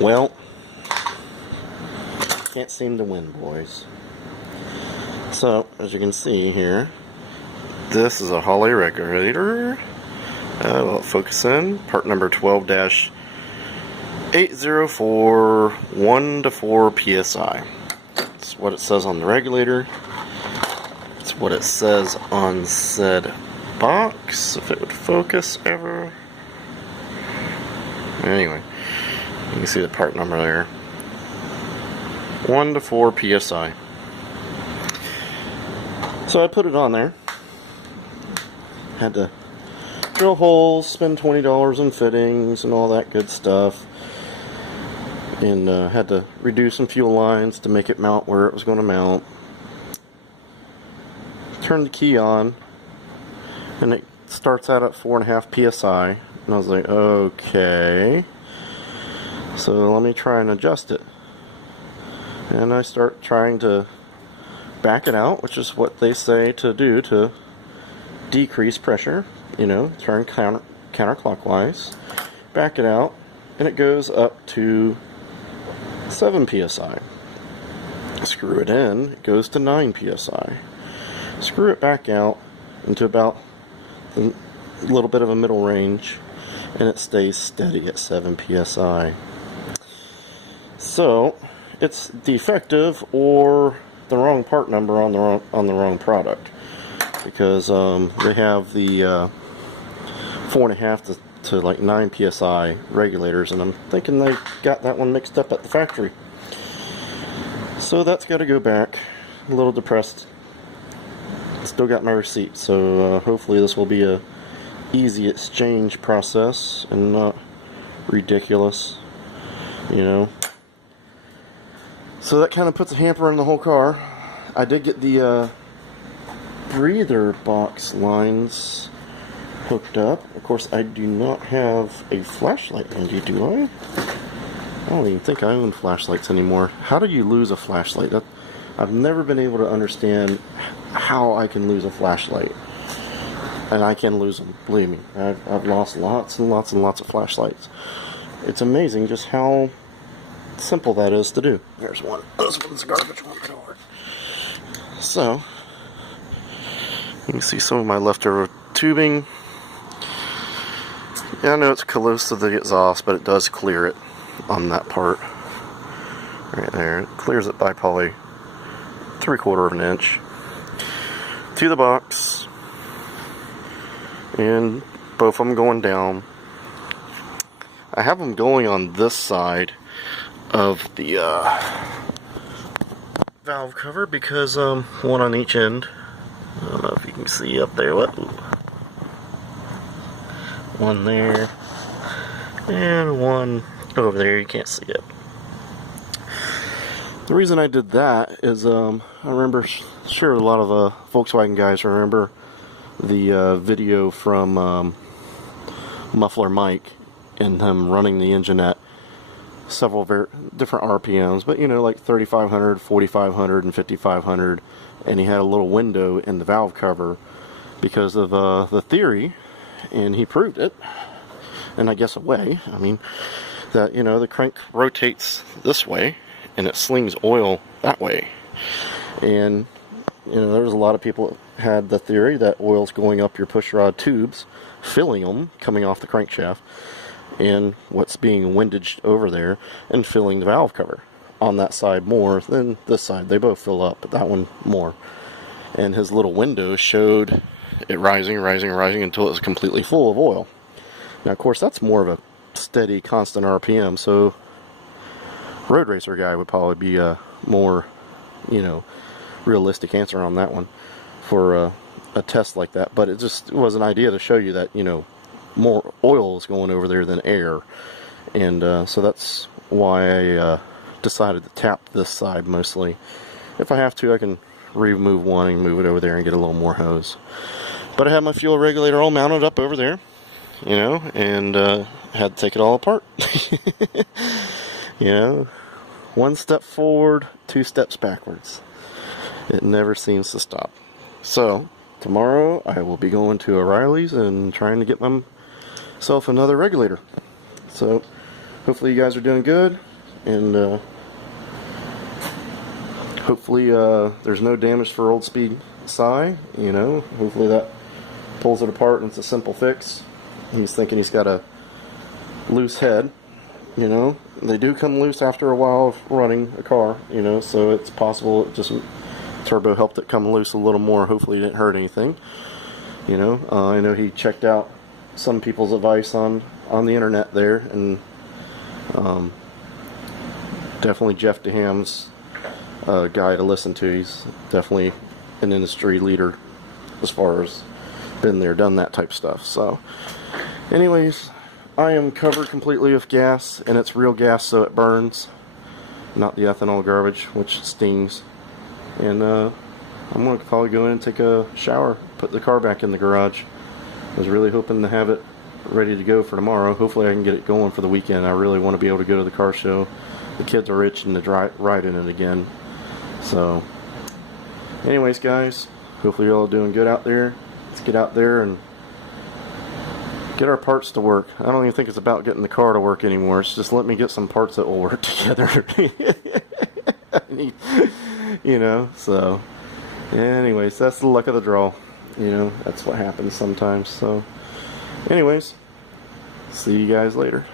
Well, can't seem to win, boys. So, as you can see here, this is a Holley regulator. Well, focus in. Part number 12-804 1 to 4 psi. That's what it says on the regulator. It's what it says on said box, if it would focus ever. Anyway, you can see the part number there. 1 to 4 psi. So I put it on there. Had to drill holes, spend $20 in fittings and all that good stuff. And had to redo some fuel lines to make it mount where it was going to mount. Turn the key on, and it starts out at 4.5 psi. And I was like, okay. So let me try and adjust it. And I start trying to back it out, which is what they say to do to decrease pressure. You know, turn counterclockwise, back it out, and it goes up to 7 psi. Screw it in, it goes to 9 psi. Screw it back out into about a little bit of a middle range, and it stays steady at 7 psi. So it's defective or the wrong part number on the wrong product, because they have the 4.5 to like 9 psi regulators, and I'm thinking they got that one mixed up at the factory. So that's got to go back. A little depressed. Still got my receipt, so hopefully this will be a easy exchange process and not ridiculous, you know. So that kind of puts a hamper in the whole car. I did get the breather box lines hooked up. Of course, I do not have a flashlight handy, do I? I don't even think I own flashlights anymore. How do you lose a flashlight? I've never been able to understand how I can lose a flashlight. And I can lose them, believe me. I've lost lots and lots and lots of flashlights. It's amazing just how simple that is to do. There's one. This one's garbage one door. So, you can see some of my leftover tubing. Yeah, I know it's close to the exhaust, but it does clear it on that part. Right there. It clears it by probably 3/4 of an inch. To the box. And both of them going down. I have them going on this side of the valve cover because one on each end. I don't know if you can see up there. What? One there and one over there. You can't see it. The reason I did that is I remember, sure, a lot of Volkswagen guys remember the video from Muffler Mike and him running the engine at several different RPMs, but you know, like 3,500, 4,500, and 5,500, and he had a little window in the valve cover because of the theory, and he proved it, and I guess a way, I mean, that, you know, the crank rotates this way, and it slings oil that way, and you know, there's a lot of people that had the theory that oil's going up your pushrod tubes, filling them, coming off the crankshaft, and what's being windaged over there, and filling the valve cover. On that side more than this side. They both fill up, but that one more. And his little window showed it rising, rising, rising until it was completely full of oil. Now, of course, that's more of a steady, constant RPM, so road racer guy would probably be a more, you know, realistic answer on that one for a test like that. But it was an idea to show you that, you know, more oil is going over there than air, and so that's why I decided to tap this side mostly. If I have to, I can remove one and move it over there and get a little more hose. But I have my fuel regulator all mounted up over there, you know, and had to take it all apart. You know, one step forward, 2 steps backwards. It never seems to stop. So tomorrow I will be going to O'Reilly's and trying to get myself another regulator. So hopefully you guys are doing good, and hopefully there's no damage for Old Speed Cy. You know, hopefully that pulls it apart and it's a simple fix. He's thinking he's got a loose head. You know, they do come loose after a while of running a car, you know, so it's possible it just turbo helped it come loose a little more. Hopefully it didn't hurt anything. You know, I know he checked out some people's advice on the internet there, and definitely Jeff DeHam's a guy to listen to. He's definitely an industry leader as far as been there, done that type stuff. So anyways, I am covered completely with gas, and it's real gas, so it burns, not the ethanol garbage, which stings. And I'm going to probably go in and take a shower, put the car back in the garage. I was really hoping to have it ready to go for tomorrow. Hopefully I can get it going for the weekend. I really want to be able to go to the car show. The kids are itching to ride in it again. So anyways, guys, hopefully you're all doing good out there. Let's get out there and get our parts to work. I don't even think it's about getting the car to work anymore. It's just let me get some parts that will work together. You know, so anyways, that's the luck of the draw. You know, that's what happens sometimes. So anyways, see you guys later.